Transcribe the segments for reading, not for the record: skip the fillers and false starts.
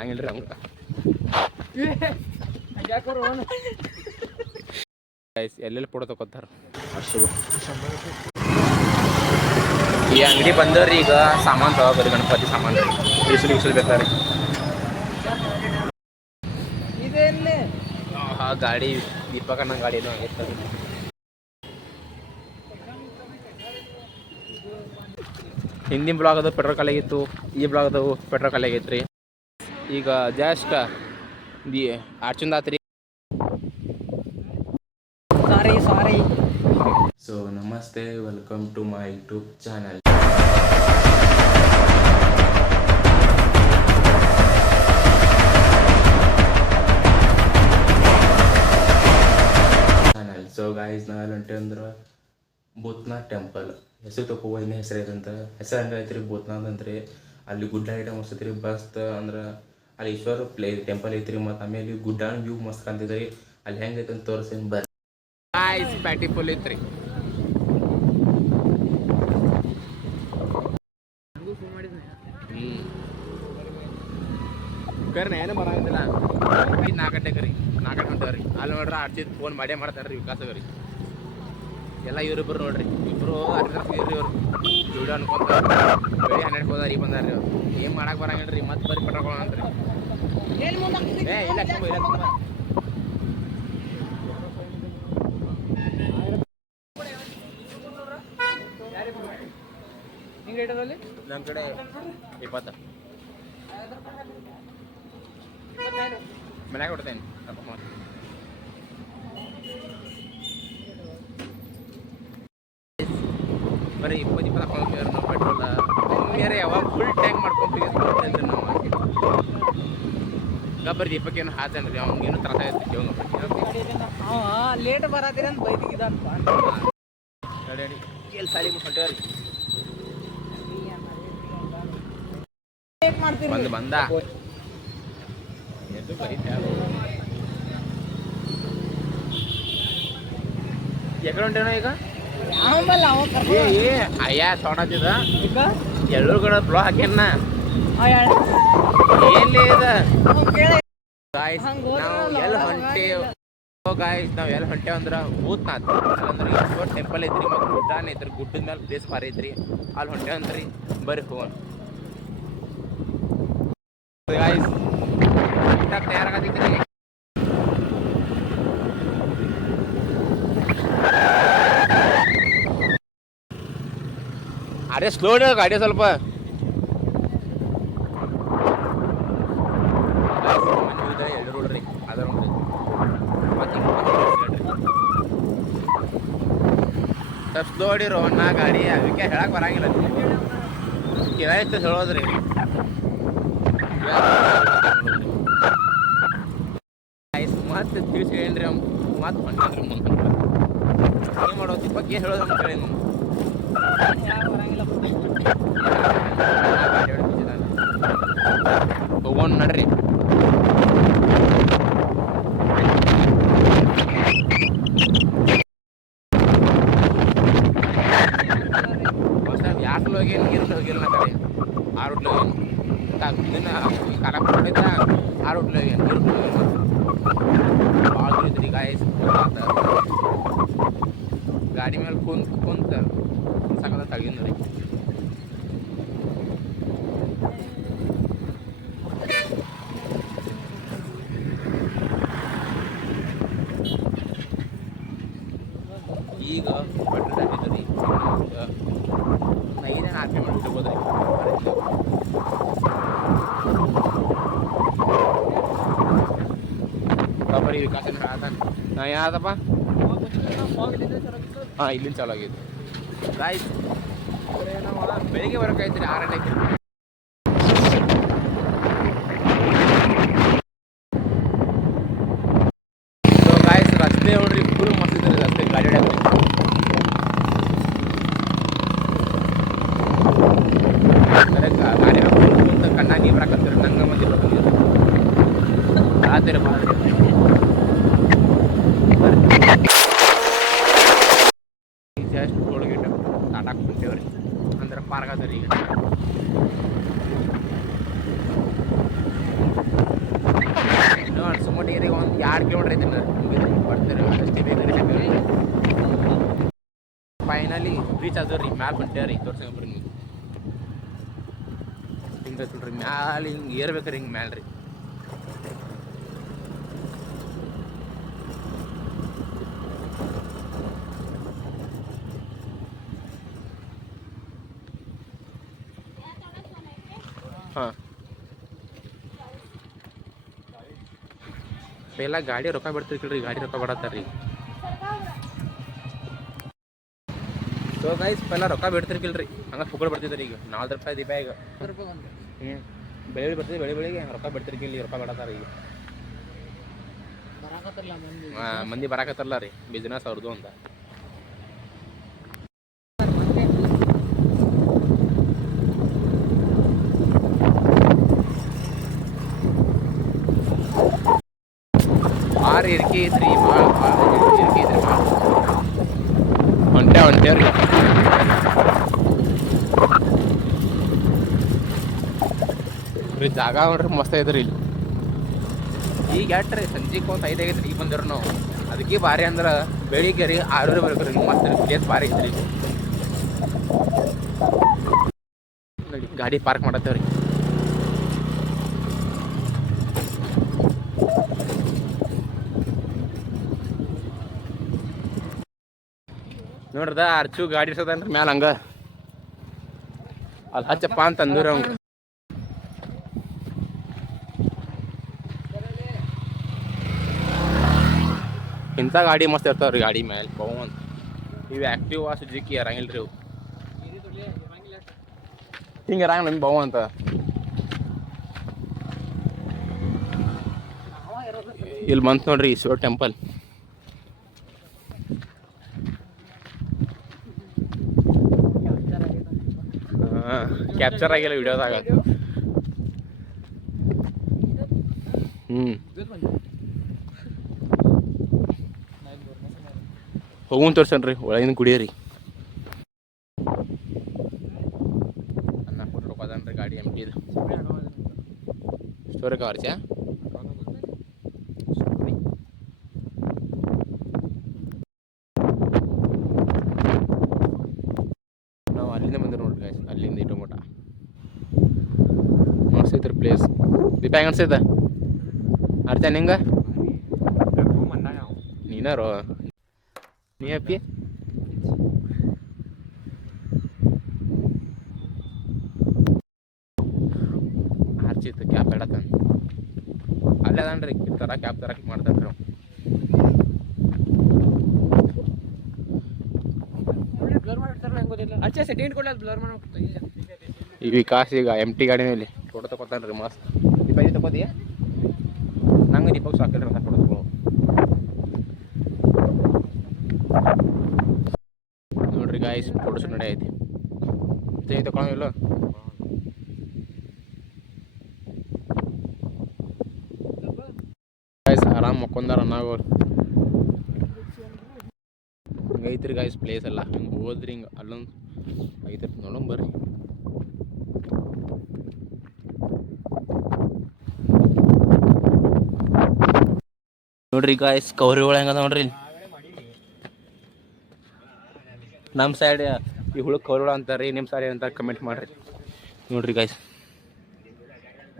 ಹಂಗಿಲ್ರಿ ಹಂಗ ಎಲ್ಲೆಲ್ಲಿ ಫೋಟೋ ತಗೋತಾರ. ಈ ಅಂಗಡಿ ಬಂದವ್ರಿ ಈಗ ಸಾಮಾನು ತಗೋಬೇಕ್ರಿ, ಗಣಪತಿ ಸಾಮಾನು ರೀ. ಬಿಸಿಲು ಬೇಕಾರೆ ಗಾಡಿ ದೀಪಕಣ್ಣ ಗಾಡಿ ಏನೋ ಆಗೈತೆ. ಹಿಂದಿನ ಬ್ಲಾಗ್ ಅದು ಪೆಟ್ರೋಲ್ ಖಾಲಿ ಆಗಿತ್ತು, ಈ ಬ್ಲಾಗ್ ಅದು ಪೆಟ್ರೋಲ್ ಖಾಲಿ ಆಗೈತ್ರಿ. ಈಗ ಜಸ್ಟ್ ಆಚುಂದಾತ್ರಿ. ಸಾರಿ. ಸೊ ನಮಸ್ತೆ, welcome to my YouTube channel. So guys, ನಾವೆಲ್ಲ ಹೊಂಟೆ ಅಂದ್ರೆ ಭೂತ್ನಾಥ್ ಟೆಂಪಲ್. ಹೆಸರು ತಗೋಬೋದು, ಇನ್ನೇ ಹೆಸರು ಐತಂತ. ಹೆಸರು ಹಂಗೆ ಐತ್ರಿ, ಭೂತ್ನಾಥ್ ಅಂತ್ರಿ. ಅಲ್ಲಿ ಗುಡ್ಡ ಐಟಮ್ ಮಸ್ತೈತ್ರಿ, ಮಸ್ತ್ ಅಂದ್ರೆ ಅಲ್ಲಿ ಈಶ್ವರ ಟೆಂಪಲ್ ಐತ್ರಿ. ಮತ್ತು ಆಮೇಲೆ ಗುಡ್ಡ ವ್ಯೂ ಮಸ್ತ್ ಕಾಣ್ತೈತ್ರಿ. ಅಲ್ಲಿ ಹೆಂಗೆ ಐತೆ ಅಂತ ತೋರಿಸ್ತೀನಿ ಬರ್ರಿ. ಗಾಯ್ಸ್, ಪ್ಯಾಟಿ ಫುಲ್ ಐತ್ರಿ. ಕರ್ನ ಏನು ಬರಂಗಿಲ್ಲ. 4 ಗಂಟೆಗೆ ರೀ, 4 ಗಂಟೆ ಹೊಂಟವ್ರಿ. ಅಲ್ಲಿ ನೋಡ್ರಿ ಆಡ್ಸಿದ್ ಫೋನ್ ಮಾಡೇ ಮಾಡ್ತಾರೆ ರೀ ವಿಕಾಸವ್ರಿ. ಎಲ್ಲ ಇವ್ರಿಬ್ರು ನೋಡ್ರಿ, ಇಬ್ರು ಅರ್ಧರ್ಫ್ ಇವ್ರಿ. ಇವ್ರು ವಿಡಿಯೋ ಅನ್ಕೊಂತ ಬೆಳಿ 12 ಹೋದಾರ, ಈಗ ಬಂದಾರ್ರಿ. ಅವ್ರು ಏನು ಮಾಡಕ್ಕೆ ಬರಂಗಿಲ್ಲ ರೀ. ಮತ್ತೆ ಬರೀ ಪಟ್ಕೊಳ್ಳೋಣ ಅಂತ್ರಿ. ಇಲ್ಲ ನಮ್ಮ ಕಡೆ 20 ಮನ್ಯಾಗ ಕೊಡ್ತೇನೆ. ಬರೀ 20 ಹಾಕೊಂಡ್ರಿ ನಾವು ಪೆಟ್ರೋಲ್. ಬೇರೆ ಯಾವಾಗ ಫುಲ್ ಟ್ಯಾಂಕ್ ಮಾಡ್ಕೊಂತೀವಿ ನಾವು. ಗಬ್ಬರಿ ದೀಪಕ್ಕೇನು ಹಾತೇನ್ರಿ, ಅವ್ನಿಗೇನು ತ್ರಾಸ ಆಗೈತಿ ಲೇಟ್ ಬರತ್ತೀರ ಅಂತ ಬೈದಿಗಿದಪ್ಪ. ಎಲ್ಲಿ ಸಾಲಿ ಹೊಂಟೇವ್ರಿ. ಬಂದ ಎದ್ದು ಎಕಡೆ ಹೊಂಟೇನೋ ಈಗ. ಅಯ್ಯ ಸೋಣತಿದ ಎಲ್ಲರೂ ಕಡೆ ಬ್ಲೋ ಹಾಕ್ಯಾನ. ಏನ್ಲೇ ಇದೆ ಗಾಯ್ಸ್, ನಾವು ಎಲ್ಲಿ ಹೊಂಟೇವ್ ಗಾಯ್ಸ್, ನಾವು ಎಲ್ಲಿ ಹೊಂಟೇವ್ ಅಂದ್ರೆ ಭೂತ್ನಾಥ್ ಅಂದ್ರೆ ಈಶ್ವರ್ ಟೆಂಪಲ್ ಐತ್ರಿ. ಮತ್ತು ಗುಡ್ಡಾನ ಐತ್ರಿ, ಗುಡ್ಡದ ಮೇಲೆ ಪ್ಲೇಸ್ ಭಾರಿ ಐತ್ರಿ. ಅಲ್ಲಿ ಹೊಂಟೇವ್ ಅಂತ್ರಿ. ಬರ್ರಿ ಹೋಗೋಣ ಗಾಯ್ಸ್. ತಯಾರಾಗತ್ತೈತ್ರಿ. ಅರೆ ಸ್ಲೋ ಗಾಡಿ ಸ್ವಲ್ಪ. ಎಲ್ಲರೂ ನೋಡ್ರಿ ಅದ ನೋಡ್ರಿ. ಸ್ವಲ್ಪ ಸ್ಲೋ ಹೊಡಿರೋ ನಾ ಗಾಡಿ, ಅದಕ್ಕೆ ಹೇಳಕ್ ಬರಂಗಿಲ್ಲ. ಕಿರಾಯಿತ್ತು ಹೇಳೋದ್ರಿ. ಮತ್ತೆ ತಿಳಿಸ್ಕೊಂಡ್ರಿ ಅವ್ನು ಮತ್ತೆ ಹೊಂಟ್ರಿ. ಏನು ಮಾಡೋದು ದೀಪಕ್, ಏನು ಹೇಳೋದು ನಮ್ಮ ಕಡೆ ಹೋಗೋಣ ನಡ್ರಿ. ಯಾಕೆ ಹೋಗಿ ನೀರು ಹೋಗಿಲ್ಲ ನಾ ಕಡೆ. 6 ರೂಟ್ಲು ಹೋಗಿ ಇದನ್ನ ಕಾಲಕ್ಕೆ ಹೊಡಿತ. 6 ರೂಟ್ಲು ಹೋಗಿ ನೀರು ಭಾಳ ದೂರಿದ್ರಿ ಗಾಯಸ್. ಗಾಡಿ ಮೇಲೆ ಕುಂತ ಸಕಲ ತಗಿಂದ ರೀ. ಈಗ ಪೆಟ್ರೋಲ್ ಆಗಿದ್ದು ರೀ. 5 RPM ಇಟ್ಕೋದ್ರಿ. ಬರೀ ವಿಕಾಸ ಯಾವ್ದಪ್ಪ. ಹಾಂ, ಇಲ್ಲಿಂದ ಚಾಲು ಆಗಿದ್ದು ಗಾಯ್ಸ್. ಬೆಳಿಗ್ಗೆ ಬರೋಕಾಯ್ತು ರೀ 6 ಗಂಟೆಗೆ. ಸೊ ಗಾಯ್ಸ್, ರಸ್ತೆ ನೋಡ್ರಿ ಫುಲ್ ಮಸ್ತ್ ಇದ್ರಿ ರಸ್ತೆ. ಗಾಡಿ ಹೊಡ್ಯಾಕ್ರಿ ಗಾಡಿ ಕುಂತ ಕಣ್ಣ ನೀರು ಬರಾಕತ್ತೀರಿ. ನಂಗೆ ಬಂದಿರ್ಬೇಕು ನೀರು ಆತೀರಿ ಭಾಳ. ಜಸ್ಟ್ ಗೋಳ್ಗಿಟ್ಟು ತಾಟಾಕ್ ಕುಂತೇವ್ರಿ ಅಂದ್ರೆ ಪಾರ್ಕ್ ಅದ ರೀ. ಈಗ ಇದೀಗ ಒಂದು 2 ಕಿಲೋಮೀಟ್ರ್ ಐತಿ ಬರ್ತಾರೆ ಅಷ್ಟೇ ಬೇಗ ಫೈನಲಿ ರೀಚ್ ಆದ್ರಿ ರೀ ಮ್ಯಾಲೆ ಹೊಂಟೇವ್ರಿ ತೋರ್ಸಂಬ್ರಿ ನಿಮ್ಗೆ ಹಿಂಗೆ ನೋಡ್ರಿ ಮ್ಯಾಲೆ ಹಿಂಗೆ ಏರ್ಬೇಕ್ರಿ ಹಿಂಗೆ ಮ್ಯಾಲೆ ರೀ ಹಾಂ ಪೆಲ್ಲ ಗಾಡಿ ರೊಕ್ಕ ಬಿಡ್ತಿರ್ಕಿಲ್ರಿ ಗಾಡಿ ರೊಕ್ಕ ಬಿಡತ್ತಾರ್ರಿ ಸೊ ಗೈಸ್ ಪೆಲ್ಲ ರೊಕ್ಕ ಬಿಡ್ತಿರ್ಕಿಲ್ರಿ ಹಂಗೆ ಫುಗಳು ಬರ್ತಿದ್ರಿ ಈಗ 4 ರೂಪಾಯಿ ದೀಪ ಈಗ ಬೆಳೆ ಬರ್ತಿದ್ವಿ ಬೆಳಿಗ್ಗೆ ರೊಕ್ಕ ಬಿಡ್ತಿರ್ಕಿಲ್ಲ ರೊಕ್ಕ ಬಿಡತ್ತಾರ ಈಗ ಮಂದಿ ಬರಾಕತ್ತಾರಲ್ಲ ರೀ ಬಿಸ್ನೆಸ್ ಅವ್ರದ್ದು ಅಂತ ಭಾಳ ಇರ್ಕಿ ಐತ್ರಿ ಭಾಳ ಇರ್ಕಿ ಐತ್ರಿ ಭಾಳ ಹೊಂಟೇವ್ರಿ ರೀ ಜಾಗ ನೋಡ್ರಿ ಮಸ್ತ್ ಐತ್ರಿ ಇಲ್ಲಿ ಈಗ ಎಟ್ರಿ ಸಂಜೆಗೆ ಒಂದು 5 ಆಗೈತ್ರಿ ಈಗ ಬಂದಿರು ನಾವು ಅದಕ್ಕೆ ಭಾರಿ ಅಂದ್ರೆ ಬೆಳಿಗ್ಗೆ ರೀ 6 ಬರ್ಬೇಕ್ರಿ ಮಸ್ತ್ ರೀ ಪ್ಲೇಸ್ ಭಾರಿ ಐತ್ರಿ ಗಾಡಿ ಪಾರ್ಕ್ ಮಾಡತ್ತೇವ್ರಿ ನೋಡ್ರದ ಅರ್ಚು ಗಾಡಿ ಇರ್ಸದನ್ರಿ ಮ್ಯಾಲ ಹಂಗ ಅಲ್ಲಿ ಹಚ್ಚಪ್ಪ ಅಂತ ಅಂದ್ರಿ ಅವಂಗ ಇಂಥ ಗಾಡಿ ಮಸ್ತ್ ಇರ್ತಾವ್ರಿ ಗಾಡಿ ಮ್ಯಾಲೆ ಅಂತ ಇವು ಆ್ಯಕ್ಟಿವ್ ಸುಜುಕಿ ಇರಂಗಿಲ್ರಿ ಇವು ಹಿಂಗೆ ಇರಂಗ ನಮ್ಗೆ ಬಹು ಅಂತ ಇಲ್ಲಿ ಬಂತು ನೋಡ್ರಿ ಶಿವ ಟೆಂಪಲ್ ಕ್ಯಾಪ್ಚರ್ ಆಗಿಲ್ಲ ವಿಡಿಯೋದಾಗ ಹೋಗುನ್ ತೋರ್ಸನ್ರಿ ಒಳಗಿನ ಕುಡಿಯರಿ ಅನ್ನ ಕೊಟ್ಟು ಹೋಗೋದನ್ರಿ ಗಾಡಿ ಎಂಟಿದು ಸ್ಟೋರಿ ಕವರ್ಚ ನಾವು ಅಲ್ಲಿಂದ ಬಂದಿರೋ ನೋಡ್ರಿ ಗಾಯ್ಸ್ ಅಲ್ಲಿಂದ ಇಟ್ಟು ಮಠ ಮಸ್ತ್ ಪ್ಲೇಸ್ ದೀಪ ಹೆಂಗೆ ಅನ್ಸೈತೆ ಅರ್ಚ ನಿಂಗೆ ನೀನಾರು ನೀ ಹ್ಯಾಪಿ ಆರ್ಚಿತ್ತು ಕ್ಯಾಪ್ ಹೇಳತ್ತ ಅಲ್ಲೇ ಅದನ್ರಿ ತರ ಕ್ಯಾಪ್ ತರ ಮಾಡ್ತಾರ್ರಿ ನಾವು ಈ ವಿಕಾಸ್ ಈಗ MT ಗಾಡಿ ಮೇಲೆ ಫೋಟೋ ತಗೋತಾನ್ರಿ ಮಸ್ತ್ ದೀಪ ಇದು ತಗೋದಿಯ ನಂಗೆ ದೀಪಕ್ ಸಾಕಿಲ್ರಿ ಮತ್ತೆ ಫೋಟೋ ತಗೋ ನೋಡ್ರಿ ಗಾಯ್ಸ್ ಫೋಟೋ ಶೂಟ್ ನಡೆ ಐತಿ ತಗೊಳಂಗಿಲ್ಲ ಗಾಯ್ಸ್ ಆರಾಮ್ ಮಕ್ಕೊಂದಾರ ಅನ್ನಾಗೋರು ಹಿಂಗೆ ಐತ್ರಿ ಗಾಯ್ಸ್ ಪ್ಲೇಸ್ ಎಲ್ಲ ಹಿಂಗೆ ಹೋದ್ರಿ ಹಿಂಗೆ ಅಲ್ಲೊಂದು ಐತ್ರಿ ನೋಡೋಣ ಬರ್ರಿ ನೋಡ್ರಿ ಗಾಯ್ಸ್ ಕೌರಿಗಳು ಹೆಂಗದ ನೋಡ್ರಿ ನಮ್ಮ ಸೈಡ್ ಈ ಹುಳು ಕೌರಿಗಳು ಅಂತಾರೆ ನಿಮ್ಮ ಸೈಡ್ ಅಂತ ಕಮೆಂಟ್ ಮಾಡ್ರಿ ನೋಡ್ರಿ ಗಾಯ್ಸ್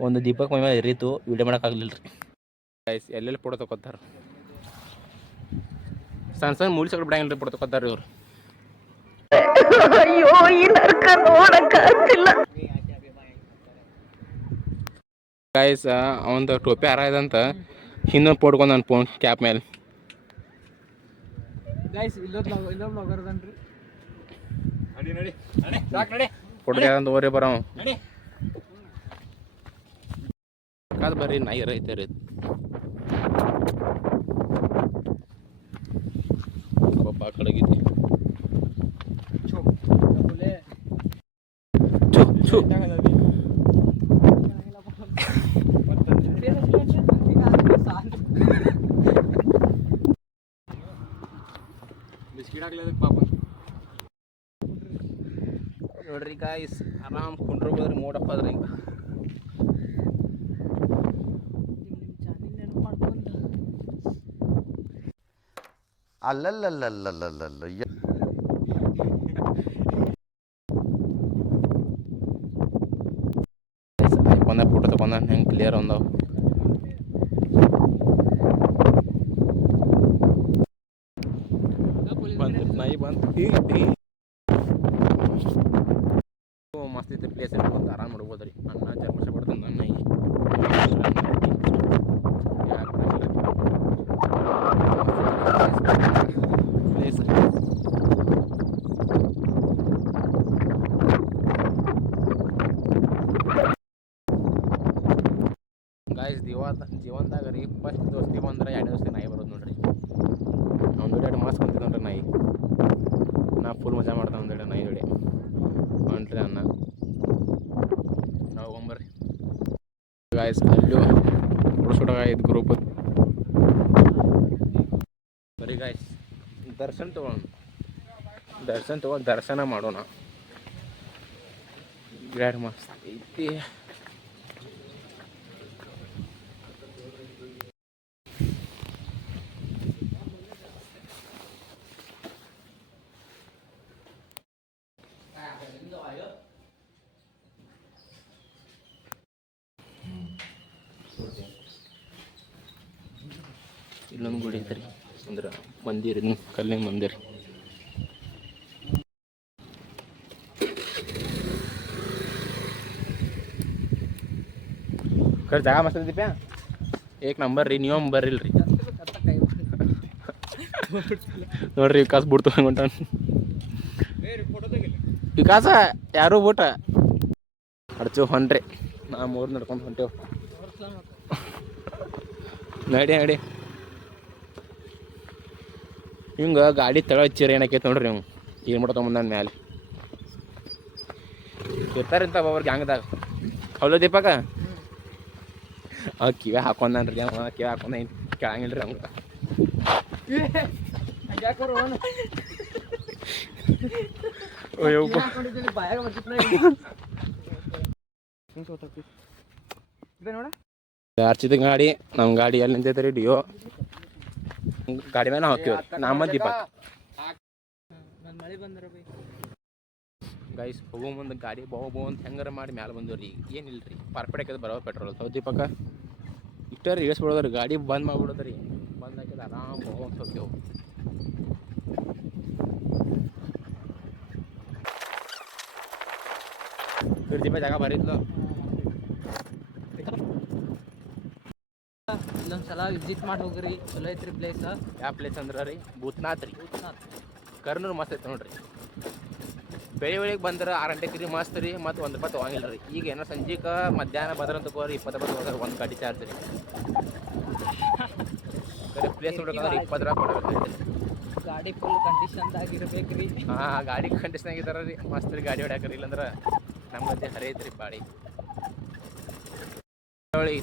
ಒಂದು ದೀಪಕ್ ಮೈ ಮೇಲೆ ಎರೀತು ವಿಡಿಯೋ ಮಾಡೋಕ್ಕಾಗಲಿಲ್ಲ ರೀ ಗಾಯ್ಸ್ ಎಲ್ಲೆಲ್ಲಿ ಫೋಟೋ ತಗೋತಾರ ಸಣ್ಣ ಸಣ್ಣ ಮೂಲಿ ಸಗಡು ಬಿಡಂಗಿಲ್ಲ ರೀ ಫೋಟೋ ತಗೋತಾರ ಇವ್ರು ಅಯ್ಯೋ ಈ ನರಕ ನೋಡಕ್ಕಾಗ್ತಿಲ್ಲ ಗಾಯ್ಸ್ ಅವಂದು ಟೋಪಿ ಹಾರ ಇದಂತ ಹಿಂದೊಂದು ಪೋಡ್ಕೊಂಡು ನನ್ನ ಫೋನ್ ಕ್ಯಾಪ್ ಮೇಲೆ ಫೋಟೋ ಅಂತ ಓರಿ ಬರೋ ಅದು ಬರ್ರಿ ನಾಯಿ ರೈತ ರೀ ಒಬ್ಬ ಕಡಗಿದೆ ನೋಡ್ರಿ ಗಾಯ್ಸ್ ಆರಾಮ್ ಕುಂಡ್ರಬೋದ್ರಿ ಮೋಡಪ್ಪ ಅದ್ರಿ ಹಿಂಗ ಅಲ್ಲಲ್ಲಲ್ಲಲ್ಲಲ್ಲಲ್ಲ ಐಫೋನ್ ಫೋಟೋ ತಗೊಂಡ ಹೆಂಗೆ ಕ್ಲಿಯರ್ ಒಂದವು. ಬಂತು ನಾಯಿ ಬಂತು. ಮಸ್ತ್ ಐತೆ ಪ್ಲೇಸ್ ಅಂತ ಆರಾಮ್ ಮಾಡ್ಬೋದು ರೀ. ಅನ್ನ ಚರ್ಮಸ ಬಿಡ್ತಾನೆ ನನ್ನ ನಾಯಿ. ಪ್ಲೇಸ್ ಗಾಯ್ಸ್ ಜೀವನದಾಗ ರೀ ಫಸ್ಟ್ ದೋಸ್ತಿ ಬಂದ್ರೆ 2 ದಿವಸ ನಾಯಿ ಬರೋದು ನೋಡ್ರಿ. ಅವ್ನು ಜೋಡಿ ಮಸ್ತ್ ಕುಂತಿದ್ ನೋಡ್ರಿ ನಾಯಿ. ನಾ ಫುಲ್ ಮಜಾ ಮಾಡ್ತಾನೆ ಒಂದು ನಾಯಿ ಜೋಡಿ ಹೊಂಟ್ರಿ ಅನ್ನ ನಾವು ಹೋಗ್ಬರ್ರಿ ಗಾಯ್ಸ್. ಅಲ್ಲೂ ಉಳಿಸ್ಬಿಟ್ಟಾಗ ಗ್ರೂಪ್ ಬರೀ ಗಾಯ್ಸ್. ದರ್ಶನ್ ತಗೊಂಡು ದರ್ಶನ ಮಾಡೋಣ. ಗಿಡ ಮಸ್ತ್ ಐತಿ. ಇಲ್ಲೊಂದು ಗುಡಿ ಐತ್ರಿ, ಅಂದ್ರೆ ಮಂದಿರ, ಕಲ್ಲಿನ ಮಂದಿರ. ಕರೆ ಜಾಗ ಮಸ್ತ್ ಐತಿಪ್ಪ, ಏಕ್ ನಂಬರ್ ರೀ. ನೀವು ಬರ್ರಿಲ್ರಿ ನೋಡ್ರಿ ವಿಕಾಸ್ ಬುಟ್ ತೊಗೊಂಡ ವಿಕಾಸ ಯಾರು ಬೂಟ ಅಡ್ಚು ಹೊಂಟ್ರಿ. ನಾ 3 ನಡ್ಕೊಂಡು ಹೊಂಟೇವು. ನಡಿ ಹಿಂಗೆ ಗಾಡಿ ತಳ ಹಚ್ಚಿರ ಏನಕ್ಕೈತೆ ನೋಡ್ರಿ. ನೀವು ಏನು ಮಾಡ್ಕೊಂಬಂದ ನನ್ನ ಮ್ಯಾಲೆ ಇರ್ತಾರಿಂತ ಒಬ್ಬರು ಗ್ಯಾಂಗ್ದಾಗ. ಹೌದು ದೀಪಕ ಕಿವೆ ಹಾಕೊಂಡನ್ರಿ. ಕಿವೆ ಹಾಕೊಂಡ ಏನು ಕೇಳಂಗಿಲ್ರಿ ಹಂಗೆ. ಅರ್ಚಿತ ಗಾಡಿ, ನಮ್ಮ ಗಾಡಿ ಎಲ್ಲಿ ನಿಂತೈತೆ ರೀ? ಡಿಯೋ ಗಾಡಿ ಮೇಲೆ ಹಾಕಿವ್ರಿ. ನಮ್ಮ ದೀಪಕ್ ಗೈಸ್ ಹೋಗೋ ಮುಂದೆ ಗಾಡಿ ಬೋ ಅಂತ ಹೆಂಗಾರ ಮಾಡಿ ಮ್ಯಾಲೆ ಬಂದವ್ರಿ. ಈಗ ಏನಿಲ್ಲ ರೀ, ಪರ್ಪೆಕ್ಟ್ ಬರೋ ಪೆಟ್ರೋಲ್. ಹೌದು ದೀಪಕ ಇಷ್ಟೇ ರೀ ಇಳಿಸ್ಬಿಡೋದ್ರಿ. ಗಾಡಿ ಬಂದ್ ಮಾಡಿಬಿಡೋದ್ರಿ. ಬಂದ್ ಹಾಕಿದ್ರೆ ಆರಾಮ್ ಬೋ ಅಂತ ಹೋಗ್ತೇವೆ. ದೀಪ ಜಾಗ ಬರಿದ್ಲು. ಇಲ್ಲೊಂದ್ಸಲ ವಿಸಿಟ್ ಮಾಡಿ ಹೋಗ್ರಿ, ಚಲೋ ಐತ್ರಿ ಪ್ಲೇಸ್. ಯಾವ ಪ್ಲೇಸ್ ಅಂದ್ರೆ ರೀ ಭೂತ್ನಾಥ್ ರೀ. ಕರ್ನೂರು ಮಸ್ತ್ ಐತೆ ನೋಡ್ರಿ. ಬೆಳಿಗ್ಗೆ ಬಂದ್ರೆ 6 ಗಂಟೆಗೆ ರೀ ಮಸ್ತ್ ರೀ. ಮತ್ತು 1 ರೂಪಾಯಿ ತೊಗೊಂಗಿಲ್ಲ ರೀ. ಈಗ ಏನೋ ಸಂಜೆಗೆ ಮಧ್ಯಾಹ್ನ ಬಂದ್ರೆ ತಗೋರಿ 20 ರೂಪಾಯಿ ಹೋದ್ರೆ 1 ಗಾಡಿ ಚಾರ್ಜ್ ರೀ. ಪ್ಲೇಸ್ ನೋಡ್ಬೇಕಂದ್ರೆ 20 ರೂಪಾಯಿ ಕೊಡಬೇಕು. ಗಾಡಿ ಫುಲ್ ಕಂಡೀಷನ್ದಾಗಿರ್ಬೇಕು ರೀ. ಹಾಂ ಗಾಡಿ ಕಂಡೀಷನ್ ಆಗಿದಾರ ರೀ. ಮಸ್ತ್ ರೀ ಗಾಡಿ ಹೊಡ್ಯಾಕ್ರಿ. ಇಲ್ಲಂದ್ರೆ ನಮ್ಮ ಮಧ್ಯೆ ಹರಿಯೈತ್ರಿ ಬಾಡಿ.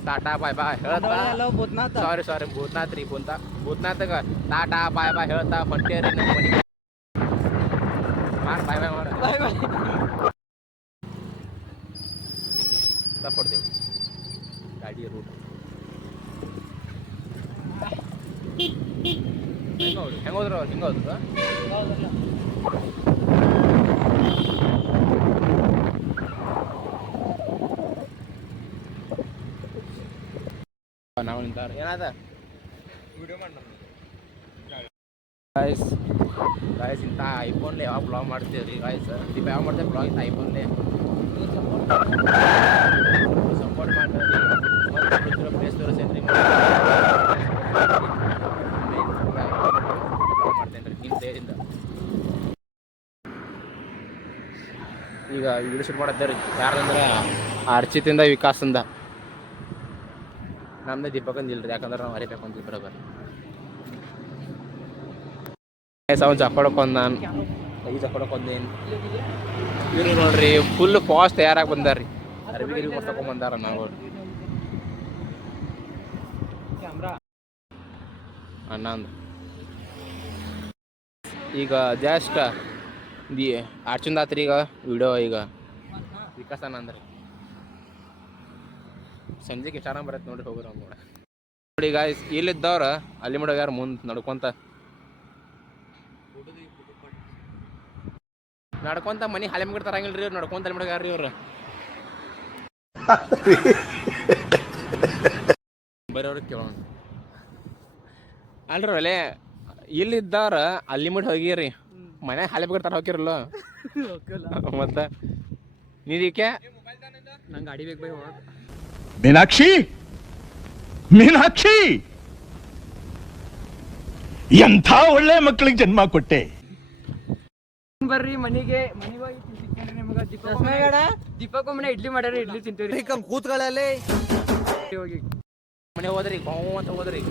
ಟಾಟಾ ಬಾಯ್ ಬಾಯ್ ಹೇಳ್ತಾ. ಸಾರಿ ಭೂತ್ನಾಥ್ ರೀ. ಭೂತ್ನಾಥಗ ಟಾಟಾ ಬಾಯ್ ಬಾಯ್ ಹೇಳ್ತಾ ಹೊಂಟೇರಿ ನಮ್ಮ ಮನೆಗೆ. ಬಾಯ್ ಬಾಯ್ ಮಾಡ ತಗೊಡ್ತೇವೆ ಗಾಡಿ ರೂಟ್. ಹೆಂಗೋದ್ರು ಹಿಂಗೋದ್ರು ನಾವು ನಿಂತಾರ ಏನಾದ ವಿಡಿಯೋ ಮಾಡಿ ಗಾಯ್ಸ್. ಇಂಥ ಐಫೋನ್ಲೆ ಯಾವಾಗ ಬ್ಲಾಗ್ ಮಾಡ್ತೀವಿ ರೀ ಗಾಯ್ಸ್? ದೀಪ ಯಾವಾಗ ಮಾಡ್ತೇವೆ ಬ್ಲಾಗ್? ಇಂಥ ಐಫೋನ್ಲೆ ಸಪೋರ್ಟ್ ಮಾಡ್ತೀವಿ. ಪ್ಲೇಸ್ ತೋರಿಸೇನ್ರಿ ಮಾಡ್ತೇನೆ ರೀ ನಿಮ್ಮ ದೇಹದಿಂದ. ಈಗ ವಿಡಿಯೋ ಶೂಟ್ ಮಾಡತ್ತೇವೆ ರೀ. ಯಾರಂದ್ರೆ ಅರ್ಚಿತಿಂದ ವಿಕಾಸಂದ. ನಮ್ದು ದೀಪಕಂದು ಇಲ್ರಿ, ಯಾಕಂದ್ರೆ ನಾವು ಹರಿಬೇಕು ಅಂತ ಬರೋಬರ್. ಅವ್ನು ಚಪ್ಪಡಕ್ಕೊಂದು ನಾನು ಈ ಚಪ್ಪಡಕ್ಕೊಂದೇನು ಇವ್ರು ನೋಡ್ರಿ ಫುಲ್ ಫಾಸ್ಟ್ ತಯಾರಾಗಿ ಬಂದಾರ ರೀ. ಅರ್ಬಿಗಿರಿ ತಗೊಂಡ್ಬಂದಾರ ನಾವು ಅನ್ನಂದು. ಈಗ ಜಸ್ಟ್ ಆಚುಂದಾತ್ರಿ ಈಗ ವಿಡಿಯೋ ಈಗ ವಿಕಾಸನ ಅಂದ್ರೆ ಸಂಜೆಗೆ ಚೆನ್ನಾಗಿ ಬರತ್ತೆ ನೋಡ್ರಿ. ಹೋಗ್ರಿ ಅವ್ನು ನೋಡಿ ಗಾಯ್ಸ್. ಇಲ್ಲಿದ್ದವ್ರ ಅಲ್ಲಿ ಮಾಡೋಗ್ಯಾರ ಮುಂದೆ ನಡ್ಕೊಂತ. ನಡ್ಕೊಂತ ಮನೆ ಹಾಳೆ ಮಗಡ್ ತರಂಗಿಲ್ರಿ ಇವ್ರು ನಡ್ಕೊಂತ ಅಲ್ಲಿ ಮಡ್ಗಾರ್ರಿ ಇವ್ರು ಬರೋರಿಗೆ ಕೇಳೋಣ ಅಲ್ರಿ ಒಲೆ ಇಲ್ಲಿದ್ದವ್ರ ಅಲ್ಲಿ ಮುಟ್ ಹೋಗಿರಿ ಮನೆ ಹಾಳೆ ಮಗಡ್ ತರ ಹೋಗಿರಲ್ಲ ಮತ್ತ ನೀದಕ್ಕೆ ನಂಗೆ ಗಾಡಿ ಬೇಕು ಬೈ ಹೋಗ ಮೀನಾಕ್ಷಿ ಮೀನಾಕ್ಷಿ ಎಂಥ ಒಳ್ಳೆ ಮಕ್ಕಳಿಗೆ ಜನ್ಮ ಕೊಟ್ಟೆ. ಬರ್ರಿ ಮನೆಗೆ ಹೋಗಿ ತಿಂತೀನಿ ನಿಮ್ಗೆ ದೀಪಕ್ ಒಮ್ಮನೆ ಇಡ್ಲಿ ಮಾಡ್ಯಾರ ಇಡ್ಲಿ ತಿಂತೀವಿ ಕೂತ್ಗಳಲ್ಲಿ ಹೋಗಿ ಮನೆ ಹೋದ್ರಿ ಅಂತ ಹೋದ್ರಿ.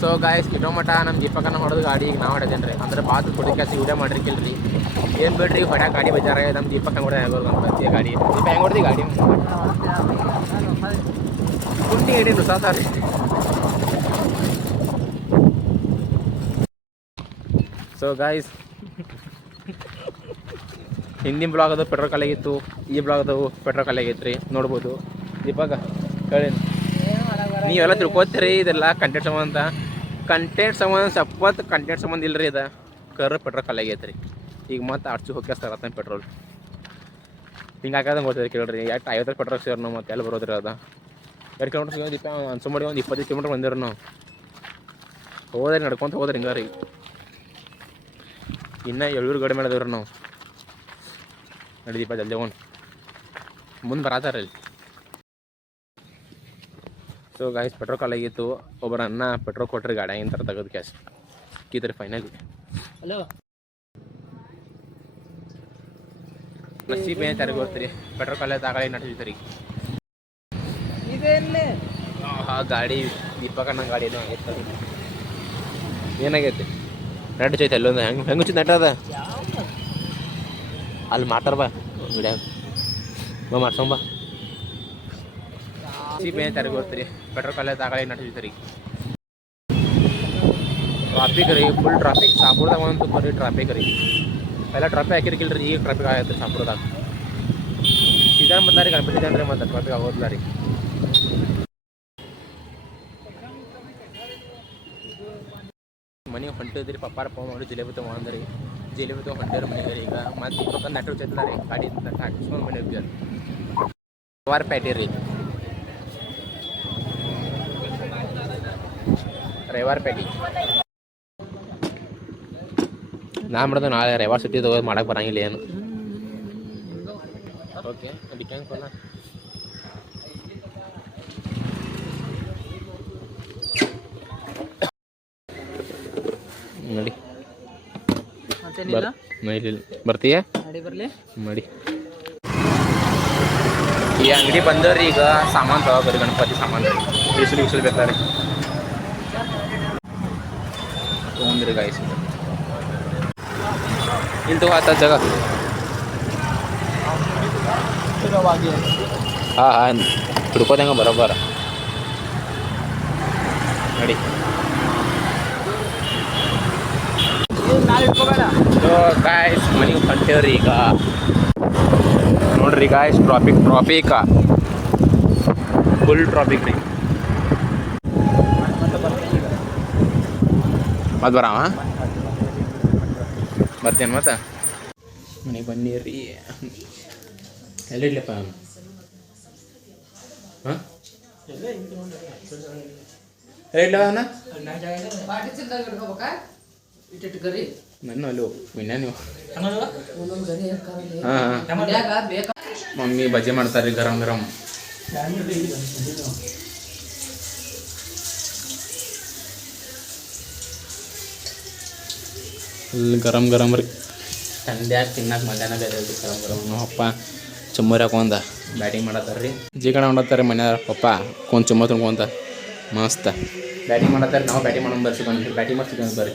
ಸೊ ಗಾಯ್ಸ್ ಇಡೋ ಮಠ ನಮ್ಮ ದೀಪಕನ ಹೊಡೆದು ಗಾಡಿ ಈಗ ನಾವು ಹೊಡೆದೇನ್ರಿ ಅಂದ್ರೆ ಬಾತ್ ಕುಡಿಕಾಸಿ ವಿಡಿಯೋ ಮಾಡಿರ್ಕಿಲ್ರಿ ಏನು ಬಿಡ್ರಿ ಹೊಡ್ಯಾ ಗಾಡಿ ಬಜಾರ ನಮ್ಮ ದೀಪಕ್ ಹೊಡೆದ ಹೆಂಗೋದು ಗಾಡಿ ದೀಪ ಹೆಂಗೆ ಹೊಡೆದಿ ಗಾಡಿ ಕುಂಟಿ ಹಿಡಿ ಸಾತಾರಿ. ಸೊ ಗಾಯ್ಸ್ ಹಿಂದಿನ ಬ್ಲಾಗ್ ಅದು ಪೆಟ್ರೋಲ್ ಖಾಲಿಯಾಗಿತ್ತು, ಈ ಬ್ಲಾಗ್ ಅದು ಪೆಟ್ರೋಲ್ ಖಾಲಿಯಾಗೈತೆ ರೀ ನೋಡ್ಬೋದು. ದೀಪಕ್ ಹೇಳಿ ನೀವೆಲ್ಲ ತಿಳ್ಕೊತೀರಿ ಇದೆಲ್ಲ ಕಂಟೆಂಟ್ ಸಂಬಂಧ ಸಪ್ಪತ್ತು ಕಂಟೆಂಟ್ ಸಂಬಂಧ ಇಲ್ಲರಿ ಇದು ಕರ್ ಪೆಟ್ರೋಲ್ ಖಾಲಿಯಾಗೈತೆ ರೀ. ಈಗ ಮತ್ತೆ ಅರ್ಚು ಹೋಗ್ಯಾಸ್ತಾರತ್ತ ಪೆಟ್ರೋಲ್ ಹಿಂಗೆ ಹಾಕೋದಂಗೆ ಗೊತ್ತೈತೆ ಕೇಳ್ರಿ ಎಷ್ಟು 50 ಪೆಟ್ರೋಲ್ ಸೇರಿ ನಾವು ಮತ್ತೆ ಎಲ್ಲ ಬರೋದ್ರಿ ಅದು 2 ಕಿಲೋಮೀಟ್ರ್ ಸಿಗೋದು ದೀಪ ಅನ್ಸೋ ಮಾಡಿ ಒಂದು 25 ಕಿಲೋಮೀಟ್ರ್ ಬಂದಿರಿ ನಾವು ಹೋದ್ರಿ ನಡ್ಕೊಂತ ಹೋದ್ರಿ ಹಿಂಗೆ ರೀ. ಇನ್ನೂ 7 ಗಾಡಿ ಮಾಡಿದೇವ್ರಿ ನಾವು ನಡಿ ದೀಪ ಜಲ್ದಿ ಹೋಗೋಣ ಮುಂದೆ ಬರತ್ತಾರಲ್ಲಿ. ಸೊ ಗಾಯ್ಸ್ ಪೆಟ್ರೋಲ್ ಖಾಲಿಯಾಗಿತ್ತು ಒಬ್ಬರ ಅನ್ನ ಪೆಟ್ರೋಲ್ ಕೊಟ್ರಿ ಗಾಡಿಯಾಗಿನ ಥರ ತೆಗೆದು ಕ್ಯಾಶ್ ಕೀತ್ರಿ ಫೈನಲಿ. ಹಲೋ ನಸೀಬ್ ಏನು ತರಗಿ ಹೋಗ್ತೀರಿ ಪೆಟ್ರೋಲ್ ಖಾಲಿ ತಗೊಳ್ಳಿ ನಡೀತೀರಿ. ಇದೇನೇ ಗಾಡಿ ದೀಪಕನ ಗಾಡಿ ಏನೋ ಆಗೈತೆ ಏನಾಗೈತಿ ನಡ್ ಚೈತೆ ಅಲ್ಲೊಂದು ಹೆಂಗೆ ಚಿತ್ ನಟ ಅದ ಅಲ್ಲಿ ಮಾತಾರ ಬಾ ವಿಡಿಯೋ ಬಾ ಮಾಡ್ಸೋಂಬ. ನಸೀಬ್ ಏನು ತರಗಿ ಹೋಗ್ತೀರಿ ಪೆಟ್ರೋಲ್ ಖಾಲಿ ತಗೊಳ್ಳಿ ನಡೀತೀರಿ. ಟ್ರಾಫಿಕ್ ರೀ ಫುಲ್ ಟ್ರಾಫಿಕ್ ಸಾಪುರದಾಗ ಒಂದು ಬರೀ ಟ್ರಾಫಿಕ್ ರೀ. ಎಲ್ಲ ಟ್ರಾಫಿಕ್ ಹಾಕಿರ್ಕಿಲ್ಲ ರೀ ಈಗ ಟ್ರಾಫಿಕ್ ಆಗತ್ತೆ ಸಾಪುರದಾಗ. ಸೀಸನ್ ಬಂದ ರೀ ಗಣಪತಿ ಅಂದ್ರೆ ಮತ್ತೆ ಟ್ರಾಫಿಕ್ ಆಗೋದಿಲ್ಲ ರೀ. ಮನೆಗೆ ಹೊಂಟಿದ್ರಿ ಪಪ್ಪಾರ ಫೋನ್ ಮಾಡಿ ಜಿಲೇಬಿ ತೊಗೊಂಡ್ರಿ ಜಿಲೇಬಿ ತೊಗೊಂಡು ಹೊಂಟಿರಿ ಮನೆಗೆ ಈಗ ಮತ್ತೆ ದೀಪಕ್ಕ ನೆಟ್ರು ಚೆಲ್ಲ ರೀ ಗಾಡಿ ಹಾಕಿಸ್ಕೊಂಡು ಮನೆ ಹೋಗ್ಯಾರ ವಾರ ಪ್ಯಾಟಿ ರೀ ರವಿವಾರ ಪ್ಯಾಟಿ. ನಾ ಮಾಡೋದು ನಾಳೆ ರವಿವಾರ ಸುಟ್ಟಿ ತಗೋದು ಮಾಡಕ್ಕೆ ಬರಂಗಿಲ್ಲ ಏನು. ಓಕೆ ಅದಕ್ಕೆ ಹೆಂಗೆ ಕೊಲ್ಲ ನೋಡಿ ಇಲ್ಲ ಬರ್ತೀಯ ಗಾಡಿ ಬರಲಿ ಮಾಡಿ. ಈ ಅಂಗಡಿ ಬಂದವ್ರಿ ಈಗ ಸಾಮಾನು ತಗೋರಿ ಗಣಪತಿ ಸಾಮಾನು ರೀ ಬಿಸಿಲು ಬೇಕಾರೆ ತೊಗೊಂಡ್ರಿ ಗಾಯ್ಸ್ ಇಲ್ಲಿ ತಗೋ ಆತ ಜಾಗ. ಹಾಂ ಹಿಡ್ಕೋದಂಗ ಬರೋಬ್ಬರ ನೋಡಿ. ಗಾಯ್ಸ್ ಮನೆಗೆ ಹೊಂಟೇವ್ರಿ ಈಗ ನೋಡ್ರಿ ಗಾಯ್ಸ್ ಟ್ರಾಫಿಕ್ ಫುಲ್ ಟ್ರಾಫಿಕ್ ರೀ. ಮತ್ತೆ ಬರಾವ ಬರ್ತೇನೆ ಮತ್ತೆ ಮನೆಗೆ ಬನ್ನಿರಿ ಎಲ್ಲಿಡ್ಲಪ್ಪ ಹಾಂ ಹೇಳಿಲ್ಲವನ ನನ್ನ ಅಲ್ಲಿ ವಿನ್ಯಾ ನೀವು ಹಾಂ ಮಮ್ಮಿ ಬಜ್ಜಿ ಮಾಡ್ತಾರೆ ಗರಂ ಗರಂ. ಇಲ್ಲಿ ಗರಂ ಗರಂ ರೀ ತಂದ್ಯಾಗ ತಿನ್ನಕ್ಕೆ ಮಧ್ಯಾಹ್ನ ಬೇರೆ ಗರಂ ಗರಂ. ನಮ್ಮ ಅಪ್ಪ ಚುಮ್ಮರಿ ಹಾಕೊಂಡ ಬ್ಯಾಟಿಂಗ್ ಮಾಡತ್ತಾರ ರೀ ಜಿಗಣ ಮಾಡತ್ತಾರೆ ಮನ್ಯಾರ ಪಪ್ಪ ಕೊಂದು ಚುಮ್ಮ ತುಂಬ್ಕೊಂತ ಮಸ್ತ ಬ್ಯಾಟಿಂಗ್ ಮಾಡತ್ತಾರೆ. ನಾವು ಬ್ಯಾಟಿಂಗ್ ಮಾಡೋಣ ಬರ್ಸಿ ಬಂದ್ರಿ ಬ್ಯಾಟಿಂಗ್ ಮಾಡ್ಸಿಕೊಂಡು ಬರ್ರಿ.